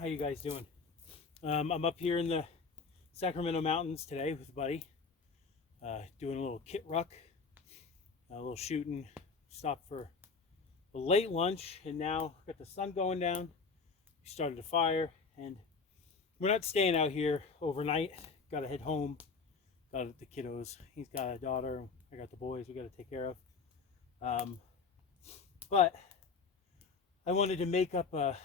How you guys doing? I'm up here in the Sacramento Mountains today with a buddy, doing a little kit ruck, a little shooting. Stopped for a late lunch, and now got the sun going down. We started a fire, and we're not staying out here overnight. Got to head home. Got the kiddos. He's got a daughter. I got the boys. We got to take care of. But I wanted to make up a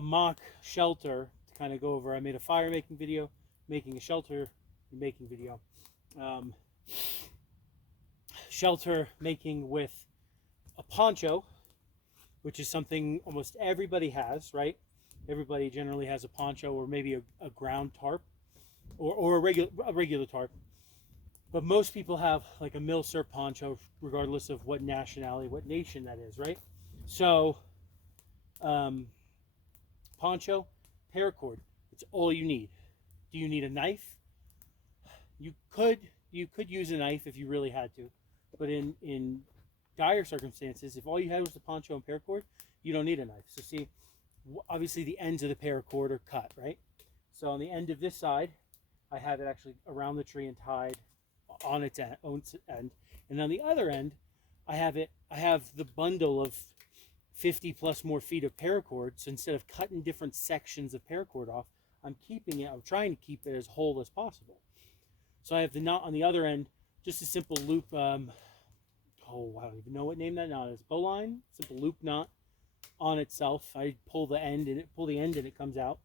mock shelter to kind of go over. I made a fire making video, making a shelter making video. Shelter making with a poncho, which is something almost everybody has, right? Everybody generally has a poncho or maybe a ground tarp or a regular tarp. But most people have like a milsurp poncho, regardless of what nationality, what nation that is, right? So, poncho, paracord, it's all you need. Do you need a knife? You could use a knife if you really had to, but in dire circumstances, if all you had was the poncho and paracord, you don't need a knife. So see, obviously the ends of the paracord are cut, right? So on the end of this side, I have it actually around the tree and tied on its end, and on the other end, I have the bundle of 50 plus more feet of paracord. So instead of cutting different sections of paracord off, I'm trying to keep it as whole as possible. So I have the knot on the other end, just a simple loop. I don't even know what name that knot is. Bowline, simple loop knot on itself. I pull the end and it comes out.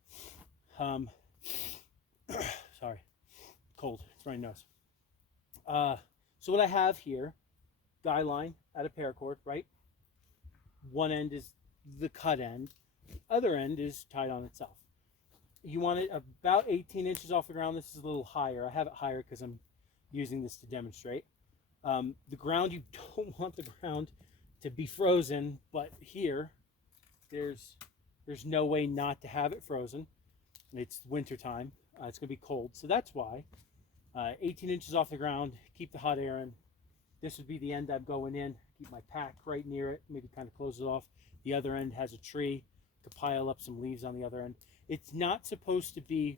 Sorry, cold. It's running nose. So what I have here, guy line at a paracord, right? One end is the cut end. The other end is tied on itself. You want it about 18 inches off the ground. This is a little higher. I have it higher because I'm using this to demonstrate. The ground, you don't want the ground to be frozen, but here, there's no way not to have it frozen. It's winter time. It's going to be cold. So that's why 18 inches off the ground, keep the hot air in. This would be the end I'm going in. Keep my pack right near it, maybe kind of close it off. The other end has a tree. Could pile up some leaves on the other end. It's not supposed to be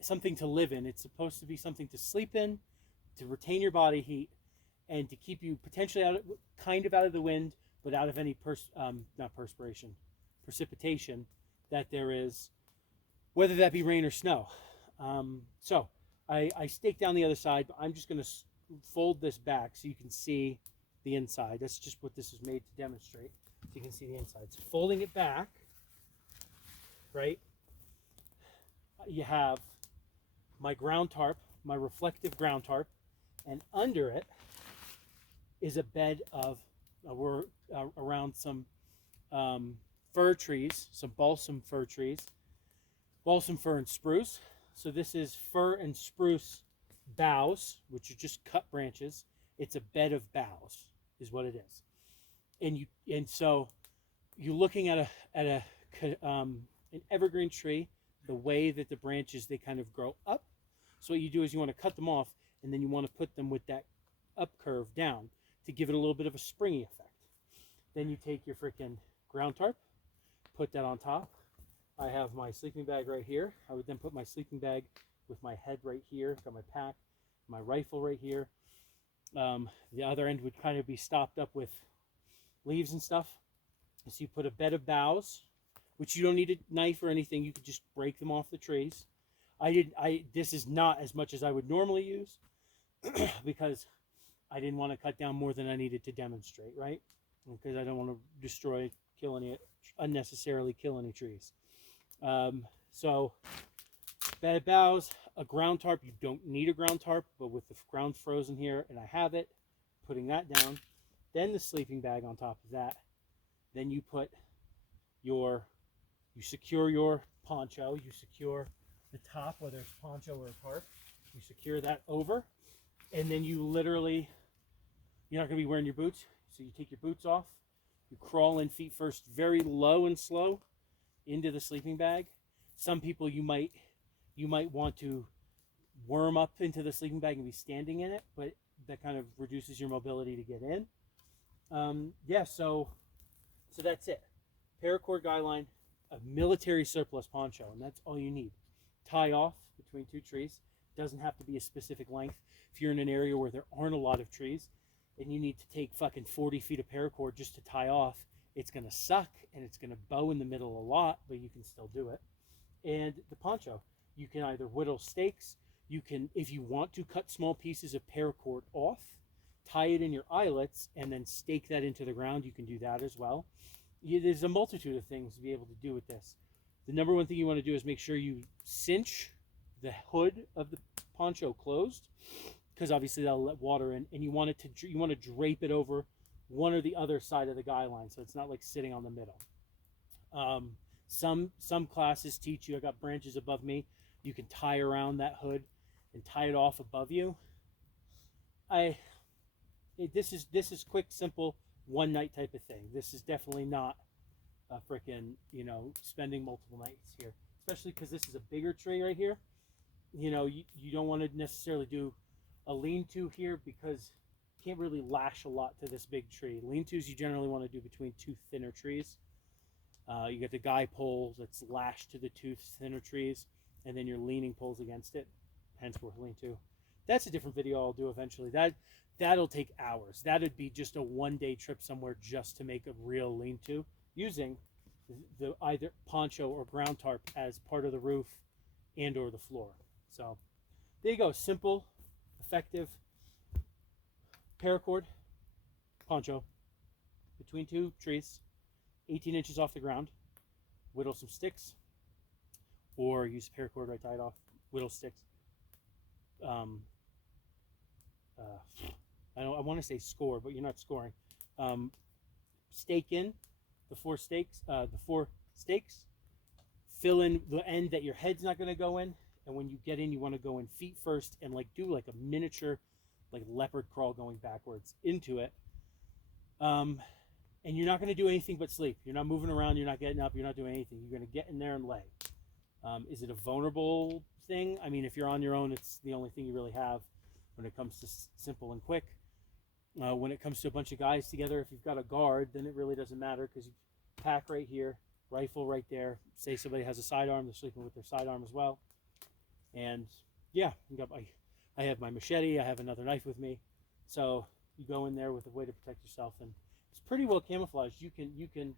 something to live in. It's supposed to be something to sleep in, to retain your body heat, and to keep you potentially out of the wind, but out of any precipitation that there is, whether that be rain or snow. So I stake down the other side, but I'm just going to fold this back so you can see the inside. That's just what this is made to demonstrate, so you can see the inside. So folding it back, right, you have my ground tarp, my reflective ground tarp, and under it is a bed of we're around some fir trees, some balsam fir trees, balsam fir and spruce. So this is fir and spruce boughs, which are just cut branches. It's a bed of boughs is what it is. And so you're looking at an evergreen tree, the way that the branches, they kind of grow up. So what you do is you want to cut them off, and then you want to put them with that up curve down to give it a little bit of a springy effect. Then you take your freaking ground tarp, put that on top. I have my sleeping bag right here. I would then put my sleeping bag with my head right here, got my pack, my rifle right here. The other end would kind of be stopped up with leaves and stuff. So you put a bed of boughs, which you don't need a knife or anything. You could just break them off the trees. This is not as much as I would normally use because I didn't want to cut down more than I needed to demonstrate, right? Because I don't want to unnecessarily kill any trees. So bed of boughs, a ground tarp. You don't need a ground tarp, but with the ground frozen here, and I have it, putting that down. Then the sleeping bag on top of that. Then you secure your poncho. You secure the top, whether it's poncho or a tarp. You secure that over, and then you're not going to be wearing your boots. So you take your boots off. You crawl in feet first, very low and slow, into the sleeping bag. Some people you might want to worm up into the sleeping bag and be standing in it, but that kind of reduces your mobility to get in. Yeah, so that's it. Paracord guy line, a military surplus poncho, and that's all you need. Tie off between two trees. Doesn't have to be a specific length. If you're in an area where there aren't a lot of trees and you need to take fucking 40 feet of paracord just to tie off, it's going to suck and it's going to bow in the middle a lot, but you can still do it. And the poncho, you can either whittle stakes. You can, if you want to, cut small pieces of paracord off, tie it in your eyelets, and then stake that into the ground. You can do that as well. There's a multitude of things to be able to do with this. The number one thing you want to do is make sure you cinch the hood of the poncho closed, because obviously that'll let water in, and you want to drape it over one or the other side of the guy line, so it's not like sitting on the middle. Some classes teach you, I got branches above me, you can tie around that hood and tie it off above you. This is quick, simple, one night type of thing. This is definitely not a freaking, you know, spending multiple nights here, especially because this is a bigger tree right here. You know, you don't want to necessarily do a lean-to here because you can't really lash a lot to this big tree. Lean-tos you generally want to do between two thinner trees. You get the guy pole that's lashed to the two thinner trees, and then your leaning poles against it, hence we're lean-to. That's a different video I'll do eventually. That'll take hours. That'd be just a one-day trip somewhere just to make a real lean-to using the either poncho or ground tarp as part of the roof and or the floor. So there you go. Simple, effective paracord poncho between two trees, 18 inches off the ground. Whittle some sticks, or use paracord right, tie it off. Whittle sticks. I want to say score, but you're not scoring. Stake in the four stakes. Fill in the end that your head's not going to go in, and when you get in, you want to go in feet first and like do like a miniature, like leopard crawl going backwards into it. And you're not going to do anything but sleep. You're not moving around. You're not getting up. You're not doing anything. You're going to get in there and lay. Is it a vulnerable thing? I mean, if you're on your own, it's the only thing you really have when it comes to simple and quick. When it comes to a bunch of guys together, if you've got a guard, then it really doesn't matter because you pack right here, rifle right there. Say somebody has a sidearm, they're sleeping with their sidearm as well. And yeah, I have my machete, I have another knife with me. So you go in there with a way to protect yourself, and it's pretty well camouflaged. You can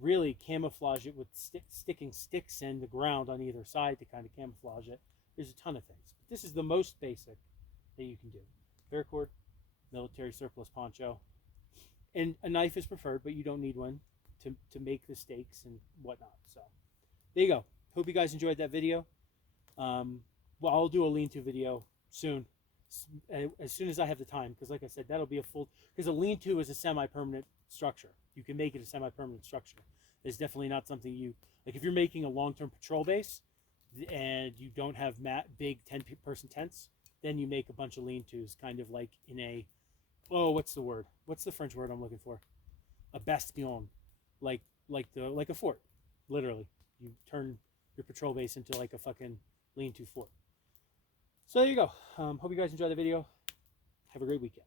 really camouflage it with sticking sticks in the ground on either side to kind of camouflage it. There's a ton of things. But this is the most basic that you can do. Paracord, military surplus poncho, and a knife is preferred, but you don't need one to make the stakes and whatnot. So there you go. Hope you guys enjoyed that video. Well, I'll do a lean-to video soon, as soon as I have the time, because like I said, that'll be a full, because a lean-to is a semi-permanent structure. You can make it a semi-permanent structure. It's definitely not something you, like if you're making a long-term patrol base and you don't have big 10-person tents, then you make a bunch of lean-tos, kind of like in a, oh, what's the word? What's the French word I'm looking for? A bastion, like a fort, literally. You turn your patrol base into like a fucking lean-to fort. So there you go. Hope you guys enjoyed the video. Have a great weekend.